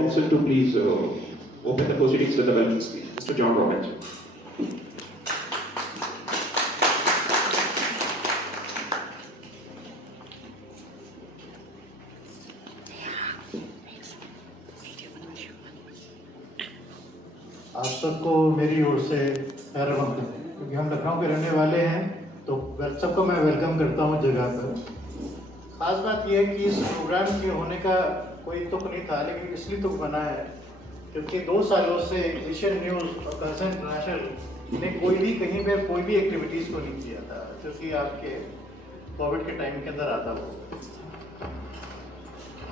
Robinson to please open the proceedings with the welcome speech. Mr. John Robinson. आप सबको मेरी ओर से प्यार वंदन, क्योंकि हम लखनऊ के रहने वाले हैं तो सबको मैं वेलकम करता हूँ जगह पर। खास बात यह है कि इस प्रोग्राम के होने का कोई तुक नहीं था, लेकिन इसलिए तुक बना है क्योंकि 2 सालों से एशियन न्यूज़ और कंसर्न इंटरनेशनल ने कोई भी कहीं पे कोई भी एक्टिविटीज़ को नहीं किया था, क्योंकि आपके कोविड के टाइम के अंदर आता वो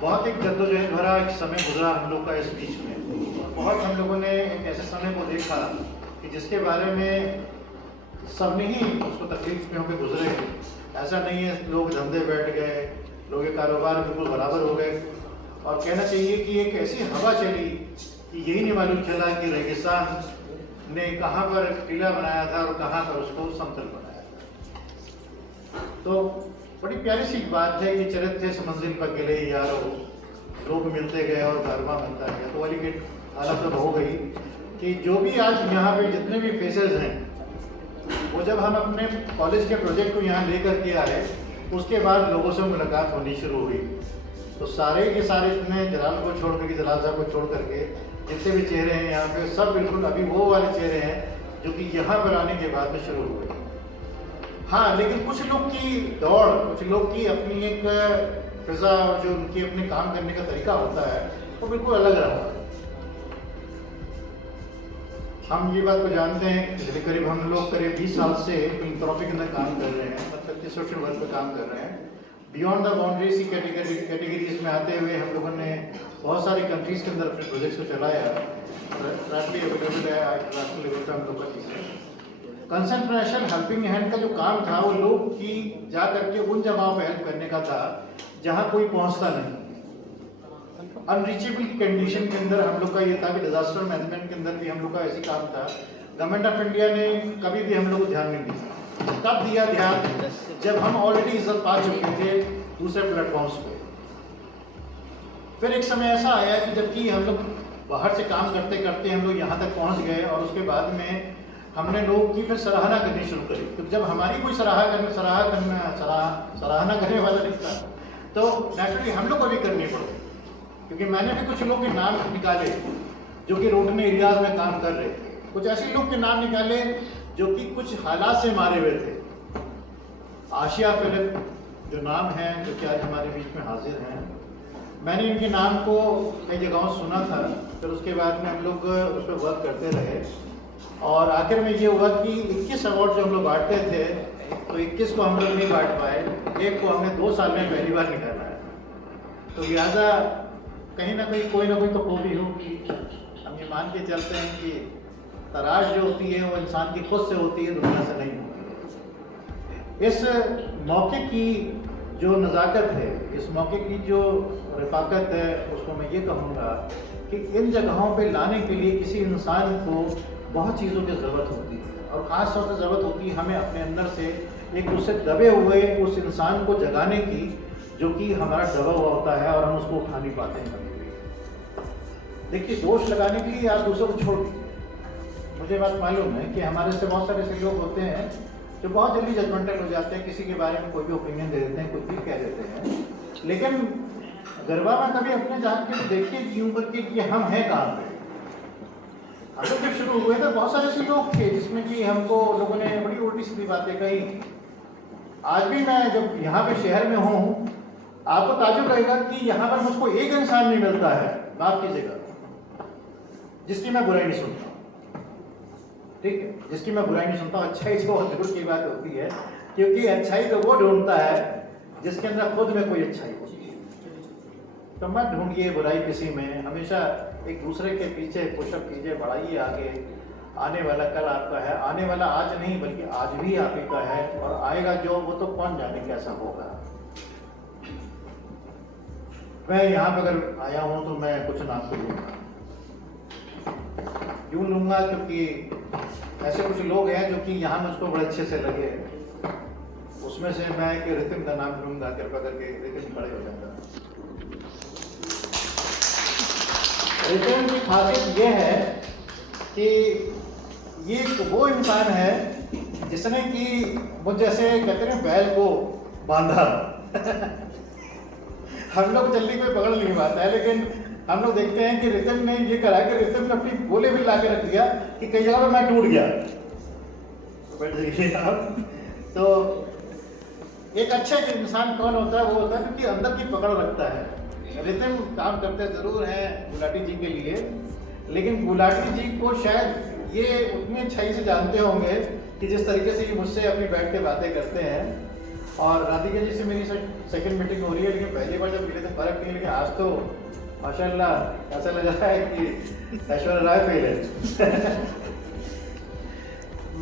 बहुत एक जद्दोजहद भरा एक समय गुजरा हम लोग का इस बीच में। बहुत हम लोगों ने एक ऐसे समय को देखा कि जिसके बारे में सब ने ही उसको तकलीफ में होकर गुजरे। ऐसा नहीं है लोग धंधे बैठ गए, लोगों के कारोबार बिल्कुल बराबर हो गए, और कहना चाहिए कि एक ऐसी हवा चली कि यही नहीं मालूम चला कि रेगिस्तान ने कहाँ पर टीला बनाया था और कहाँ पर उसको समतल बनाया था। तो बड़ी प्यारी सी बात है कि चरित थे मंजिल पर गिले यारो, लोग मिलते गए और गरमा बनता गया। तो वाली की हालत तब हो गई कि जो भी आज यहाँ पे जितने भी फेसेस हैं, वो जब हम अपने कॉलेज के प्रोजेक्ट को यहाँ लेकर के आए, उसके बाद लोगों से मुलाकात होनी शुरू हुई। तो सारे के सारे इतने जलाल को छोड़ करके, जलाल साहब को छोड़ करके जितने भी चेहरे हैं यहाँ पे, सब बिल्कुल अभी वो वाले चेहरे हैं जो कि यहाँ पर आने के बाद में शुरू हुए। हाँ, लेकिन कुछ लोग की दौड़, कुछ लोग की अपनी एक फिजा और जो उनकी अपने काम करने का तरीका होता है वो बिल्कुल अलग रहा। हम ये बात को जानते हैं कि करीब हम लोग करीब 20 साल से फिलंथ्रोपी के अंदर काम कर रहे हैं, मतलब कि सोशल वर्क पर काम कर रहे हैं। बियॉन्ड द बाउंड्रीज की कैटेगरीज में आते हुए हम लोगों ने बहुत सारी कंट्रीज के अंदर अपने प्रोजेक्ट्स को चलाया। राष्ट्रीय अवेलेबल है आज राष्ट्रीय लेवल पर हम लोग का चीज़ है। कंसर्न इंटरनेशनल हेल्पिंग हैंड का जो काम था वो लोग की जा करके उन जगहों पर हेल्प करने का था जहाँ कोई पहुँचता नहीं। अनरीचेबल कंडीशन के अंदर हम लोग का ये था कि डिजास्टर मैनेजमेंट के अंदर भी हम लोग का ऐसी काम था। गवर्नमेंट ऑफ इंडिया ने कभी भी हम लोग को ध्यान नहीं दिया। तब दिया ध्यान जब हम ऑलरेडी इज्जत पा चुके थे दूसरे प्लेटफॉर्म्स पे। फिर एक समय ऐसा आया कि जबकि हम लोग बाहर से काम करते करते हम लोग यहाँ तक पहुँच गए, और उसके बाद में हमने लोगों की फिर सराहना करनी शुरू करी। तो जब हमारी कोई सराहना करने वाला नहीं था, तो नेचुरली हम लोग को भी करनी पड़ी। क्योंकि मैंने भी कुछ लोग के नाम निकाले जो कि रोडने एरियाज में काम कर रहे थे, कुछ ऐसे लोग के नाम निकाले जो कि कुछ हालात से मारे हुए थे। आशिया फिलिप जो नाम है, जो कि आज हमारे बीच में हाजिर हैं, मैंने इनके नाम को कई जगहों सुना था। फिर उसके बाद में हम लोग उस पर वर्क करते रहे, और आखिर में ये हुआ कि 21 अवार्ड जो हम लोग बांटते थे, तो 21 को हम लोग नहीं बांट पाए, एक को हमने 2 साल में पहली बार निकाला है। तो लिहाजा कहीं ना कहीं कोई ना कोई तो खूबी होगी। हम ये मान के चलते हैं कि तराश जो होती है वो इंसान की खुद से होती है, दुनिया से नहीं होती। इस मौके की जो नज़ाकत है, इस मौके की जो रफ़ाकत है, उसको मैं ये कहूँगा कि इन जगहों पे लाने के लिए किसी इंसान को बहुत चीज़ों की ज़रूरत होती है, और ख़ास तौर से ज़रूरत होती है हमें अपने अंदर से एक उससे दबे हुए उस इंसान को जगाने की, जो कि हमारा दबा हुआ होता है और हम उसको उठा नहीं पाते हैं। देखिए, दोष लगाने के लिए आप दूसरों को छोड़ दीजिए। मुझे बात मालूम है कि हमारे से बहुत सारे ऐसे लोग होते हैं जो बहुत जल्दी जजमेंटल हो जाते हैं, किसी के बारे में कोई भी ओपिनियन दे देते हैं, कुछ भी कह देते हैं। लेकिन गरबा में कभी अपने जान के देखिए क्यों करके कि हम हैं कहाँ पे। हम लोग जब शुरू हुए थे बहुत सारे ऐसे लोग थे जिसमें कि हमको लोगों ने बड़ी उल्टी सीधी बातें कही। आज भी मैं जब यहाँ पे शहर में हूँ, आपको ताजुब रहेगा कि यहाँ पर मुझको एक इंसान नहीं मिलता है, माफ कीजिएगा, जिसकी मैं बुराई नहीं सुनता। ठीक है, जिसकी मैं बुराई नहीं सुनता। अच्छाई जो बहुत दूर की बात होती है, क्योंकि अच्छाई तो वो ढूंढता है जिसके अंदर खुद में कोई अच्छाई होती है। तो मत ढूंढिए बुराई किसी में, हमेशा एक दूसरे के पीछे पुशअप कीजिए, बढ़ाइए आगे। आने वाला कल आपका है, आने वाला आज नहीं बल्कि आज भी आप ही का है, और आएगा जो वो तो कौन जाने कैसा होगा। मैं यहाँ पर अगर आया हूँ तो मैं कुछ नाम को लूँगा, क्यों लूँगा, क्योंकि ऐसे कुछ लोग हैं जो कि यहाँ मुझको बड़े अच्छे से लगे। उसमें से मैं एक रितिम का नाम लूँगा, कृपा करके रितिम खड़े हो जाएगा। रिटर्न की खासियत ये है कि ये वो इंसान है जिसने कि वो जैसे कहते हैं बैल को बांधा हम लोग जल्दी कोई पकड़ नहीं पाता है, लेकिन हम लोग देखते हैं कि रितम ने ये करा कि रितम ने अपनी गोले भी ला के रख दिया कि कई जगह पर मैं टूट गया। बैठ जाइए आप। तो एक अच्छा इंसान कौन होता है? वो होता है क्योंकि अंदर की पकड़ रखता है। रितम काम करते जरूर हैं गुलाटी जी के लिए, लेकिन गुलाटी जी को शायद ये उतनी अच्छाई से जानते होंगे कि जिस तरीके से ये मुझसे अपनी बैठ के बातें करते हैं। और राधिका जी से मेरी सेकंड मीटिंग हो रही है, लेकिन पहली बार जब मिले थे फर्क नहीं, लेकिन आज तो माशाल्लाह ऐसा लग रहा है कि ऐश्वर्या राय फेल है।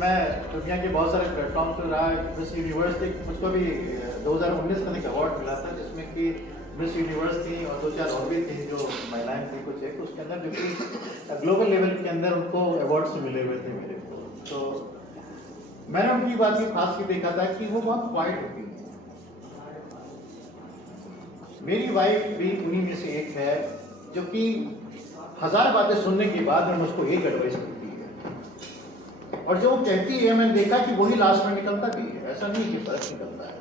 मैं दुनिया के बहुत सारे प्लेटफॉर्म पर रहा है। मिस यूनिवर्स थी, मुझको भी 2019 में एक अवार्ड मिला था जिसमें कि मिस यूनिवर्स थी और 2-4 और भी थी जो महिलाएं थी कुछ एक, उसके अंदर जो कि ग्लोबल लेवल के अंदर उनको अवार्ड से मिले हुए थे मेरे को। तो मैंने उनकी बात ये खास की देखा था कि वो बहुत क्वाइट होती है। मेरी वाइफ भी उन्हीं में से एक है जो कि 1000 बातें सुनने के बाद में मुझको एक एडवाइस देती है, और जो वो कहती है मैंने देखा कि वही लास्ट में निकलता भी है, ऐसा नहीं कि फर्क निकलता है।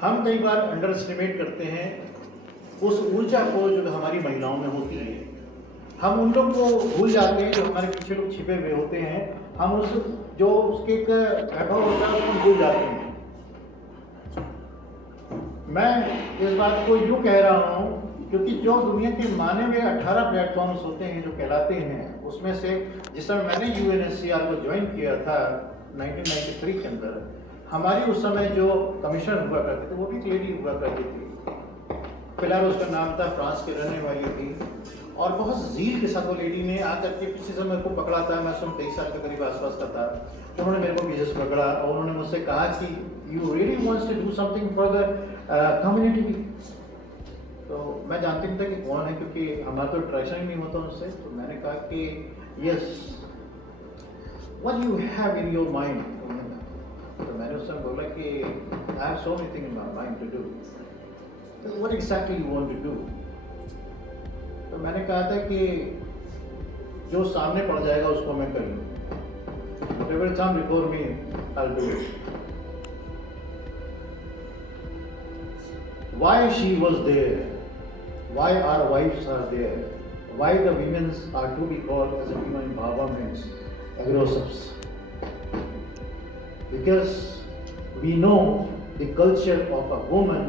हम कई बार अंडर एस्टिमेट करते हैं उस ऊर्जा को जो हमारी महिलाओं में होती है। हम उन लोग को भूल जाते हैं जो हमारे पीछे लोग छिपे हुए होते हैं। हम उस जो उसके एक वैभव होता है उसको भूल जाते हैं। मैं इस बात को यूँ कह रहा हूँ क्योंकि जो दुनिया के माने हुए 18 प्लेटफॉर्म्स होते हैं जो कहलाते हैं, उसमें से जिस समय मैंने UNSCR को ज्वाइन किया था 1993 के अंदर, हमारी उस समय जो कमिश्नर हुआ करते थे वो भी एक लेडी हुआ करती थी। फिलहाल उसका नाम था, फ्रांस की रहने वाली थी, और बहुत ज़ील के साथ वो लेडी ने आकर के किसी समय को पकड़ा था। मैं उसमें 23 साल के करीब आसपास का था। तो उन्होंने मेरे को पीछे से पकड़ा और उन्होंने मुझसे कहा कि you really wants to do something for the community. तो मैं जानती नहीं था कि कौन है, क्योंकि हमारा तो इंटरेक्शन ही नहीं होता उनसे। तो मैंने कहा कि yes, what you have in your mind. तो मैंने उससे बोला कि I have so many things in my mind to do, what exactly you want to do. तो मैंने कहा था कि जो सामने पड़ जाएगा उसको मैं कर लूँ। Whatever comes before me, I'll do it. Why she was there? Why our wives are there? Why the women are to be called as a women empowerment, agrosups? Because we know the culture of a woman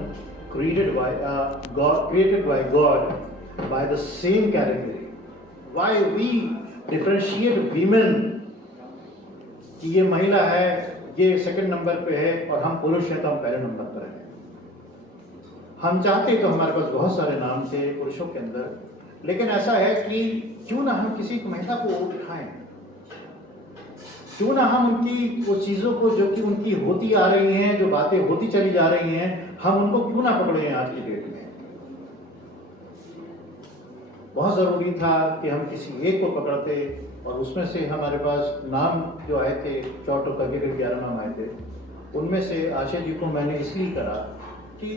created by God, by the same category. Why we differentiate women कि ये महिला है, ये second number पे है, और हम पुरुष हैं तो हम पहले नंबर पर हैं। हम चाहते तो हमारे पास बहुत सारे नाम थे पुरुषों के अंदर, लेकिन ऐसा है कि क्यों ना हम किसी महिला को उठाएं, क्यों ना हम उनकी वो चीज़ों को जो कि उनकी होती आ रही हैं, जो बातें होती चली जा रही हैं, हम उनको क्यों ना पकड़े आज की डेट में। बहुत ज़रूरी था कि हम किसी एक को पकड़ते, और उसमें से हमारे पास नाम जो आए थे, चौटो करके 11 नाम आए थे, उनमें से आशा जी को मैंने इसलिए करा कि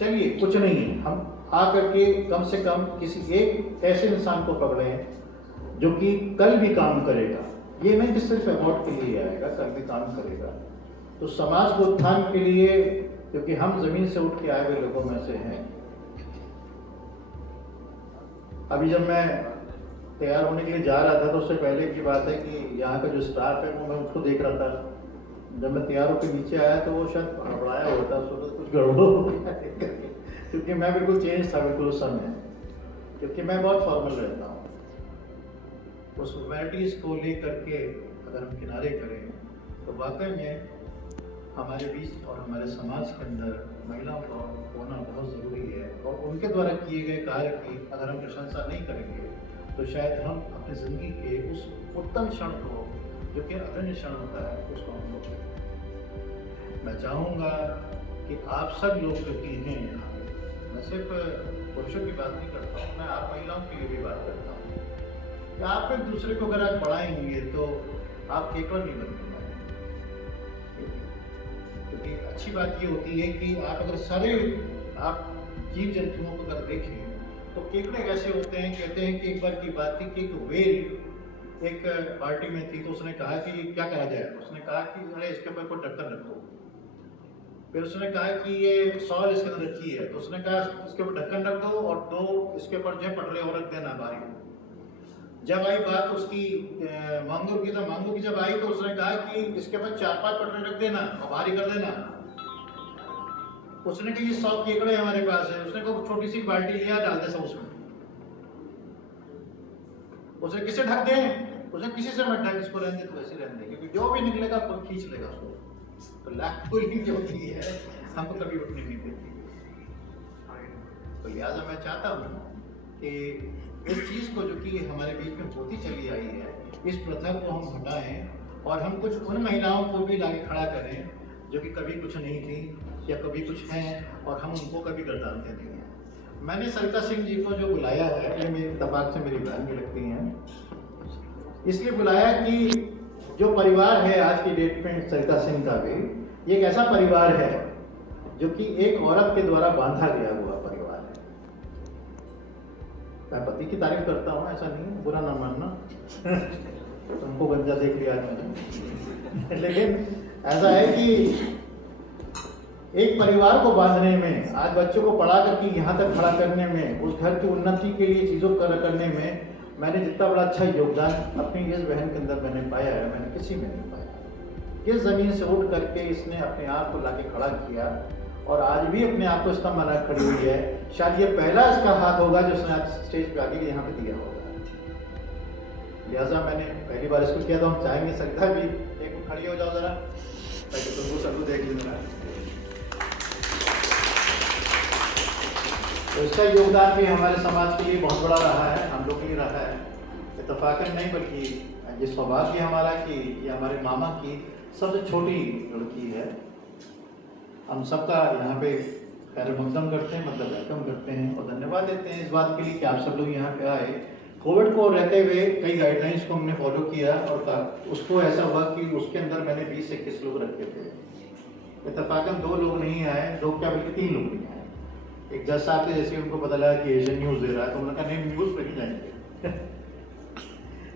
चलिए कुछ नहीं है, हम आकर के कम से कम किसी एक ऐसे इंसान को पकड़ें जो कि कल भी काम करेगा। ये नहीं कि सिर्फ अवार्ड के लिए आएगा, कल भी काम करेगा। तो समाज को उत्थान के लिए, क्योंकि हम ज़मीन से उठ के आए हुए लोगों में से हैं। अभी जब मैं तैयार होने के लिए जा रहा था तो उससे पहले की बात है कि यहाँ का जो स्टाफ है वो मैं उसको देख रहा था। जब मैं तैयार होकर नीचे आया तो वो शायद हड़बड़ाया होता, सोचा कुछ गड़बड़ हो गया, क्योंकि मैं बिल्कुल चेंज था बिल्कुल उस समय, क्योंकि मैं बहुत फॉर्मल रहता हूँ। उस वैराइटीज़ को लेकर के अगर हम किनारे करें तो वाकई में हमारे बीच और हमारे समाज के अंदर महिलाओं का होना बहुत ज़रूरी है, और उनके द्वारा किए गए कार्य की अगर हम प्रशंसा नहीं करेंगे तो शायद हम अपनी ज़िंदगी के उस उत्तम क्षण को, जो कि अनन्य क्षण होता है, उसको हम लोग। मैं चाहूँगा कि आप सब लोग जो कि हैं यहाँ पे, मैं सिर्फ पुरुषों की बात नहीं करता हूँ, मैं आप महिलाओं के लिए भी बात करता हूँ कि आप एक दूसरे को अगर आप बढ़ाएंगे तो आप केवल नहीं बन पाएंगे। क्योंकि अच्छी बात ये होती है कि आप अगर सारे आप जीव जंतुओं को अगर देखें तो केकड़े कैसे होते हैं? कहते हैं कि एक बार की बात थी कि एक व्हेल एक पार्टी में थी, तो उसने कहा कि क्या करा जाए? उसने कहा कि अरे इसके ऊपर कोई ढक्कन रखो। फिर उसने कहा कि ये सॉल इसके अंदर रखी है, तो उसने कहा इसके ऊपर ढक्कन रख दो और 2 इसके ऊपर जो है पटरे और रख देना बाहरी। जब आई बात उसकी मांगूर की, तो मांगूर की जब आई तो उसने कहा कि इसके ऊपर 4-5 पटरे रख देना और बाहरी कर देना। उसने कहा ये 100 केकड़े हमारे पास है। उसने कहा छोटी सी बाल्टी लिया, डाल दे सब उसमें। उसे किसे ढक दें? उसे किसी से मत ढक, इसको रहने दे, तो वैसे रहने दे, क्योंकि जो भी निकलेगा कोई खींच लेगा उसको। तो लैक पुलिंग जो होती है हमको कभी उठने नहीं देती। तो लिहाजा मैं चाहता हूँ कि इस चीज़ को जो कि हमारे बीच में होती चली आई है, इस प्रथा को हम हटाएं और हम कुछ उन महिलाओं को भी लाके खड़ा करें जो कि कभी कुछ नहीं थी या कभी कुछ हैं और हम उनको कभी गर्दानते नहीं हैं। मैंने सरिता सिंह जी को जो बुलाया है, ये मेरी इत्तेफाक से मेरी बहन भी लगती हैं, इसलिए बुलाया कि जो परिवार है आज की डेट में सरिता सिंह का भी, ये एक ऐसा परिवार है जो कि एक औरत के द्वारा बांधा गया हुआ परिवार है। मैं पति की तारीफ करता हूँ, ऐसा नहीं है, बुरा ना मानना। तुमको गंजा देख लिया मैंने। लेकिन ऐसा है कि एक परिवार को बांधने में, आज बच्चों को पढ़ा करके यहाँ तक खड़ा करने में, उस घर की उन्नति के लिए चीज़ों को करने में मैंने जितना बड़ा अच्छा योगदान अपनी इस बहन के अंदर मैंने पाया है, मैंने किसी में नहीं पाया। इस ज़मीन से उठ करके इसने अपने आप को लाके खड़ा किया और आज भी अपने आप को इस तरह बना खड़ी हुई है। शायद ये पहला इसका हाथ होगा जो उसने आज स्टेज पे आके यहाँ पे दिया होगा। लिहाजा मैंने पहली बार इसको किया, तो हम चाहेंगे सकता भी एक खड़ी हो जाओ जरा, ताकि तुमको सबको देख लेना। तो इसका योगदान भी हमारे समाज के लिए बहुत बड़ा रहा है, हम लोग के लिए रहा है। इत्तेफाकन नहीं, बल्कि ये सौभाग्य हमारा कि ये हमारे मामा की सबसे छोटी लड़की है। हम सबका यहाँ पे खैर मकदम करते हैं, मतलब वेलकम करते हैं और धन्यवाद देते हैं इस बात के लिए कि आप सब लोग यहाँ पे आए। कोविड को रहते हुए कई गाइडलाइंस को हमने फॉलो किया और उसको ऐसा हुआ कि उसके अंदर मैंने 20 से 21 लोग रखे थे। इत्तेफाकन 2 लोग नहीं आए, 2 क्या बल्कि 3 लोग नहीं आए। एक जज साहब थे, जैसे उनको पता लगा कि एशियन न्यूज़ दे रहा है, तो उन्होंने कहा नहीं न्यूज़ पे नहीं जाएंगे।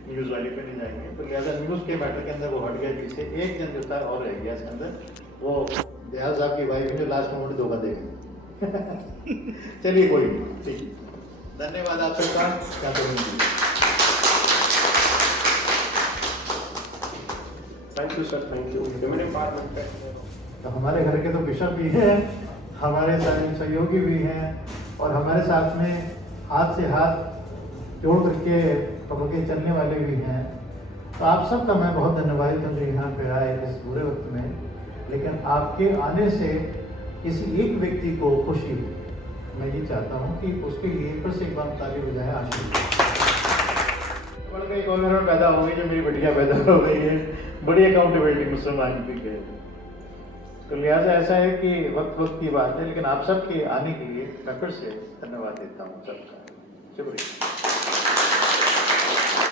न्यूज़ वाले पे नहीं जाएंगे, तो लिहाजा न्यूज़ के मैटर के अंदर वो हट गया पीछे। एक जन जो था और रह गया इसके अंदर, वो दयाल साहब की वाइफ जो लास्ट मोमेंट धोखा दे गई। चलिए कोई नहीं, ठीक, धन्यवाद आप सबका। क्या करूँगी, thank you sir, thank you. Feminine part तो हमारे घर के तो बिशप भी हैं, हमारे सहयोगी भी हैं और हमारे साथ में हाथ से हाथ जोड़ करके पकड़ के चलने वाले भी हैं। तो आप सबका मैं बहुत धन्यवाद दूँ जो यहाँ पे आए इस बुरे वक्त में, लेकिन आपके आने से किसी एक व्यक्ति को खुशी हुई। मैं ये चाहता हूँ कि उसके लिए फिर से एक बार ताली हो जाए। आशीर्वाद बढ़ गई, गवर्नमेंट पैदा हो गई, जो मेरी बेटियाँ पैदा हो गई है, बड़ी अकाउंटेबिलिटी मुझसे मांगती है। तो लिहाजा ऐसा है कि वक्त वक्त की बात है, लेकिन आप सबके आने के लिए मैं फिर से धन्यवाद देता हूँ सबका। शुक्रिया।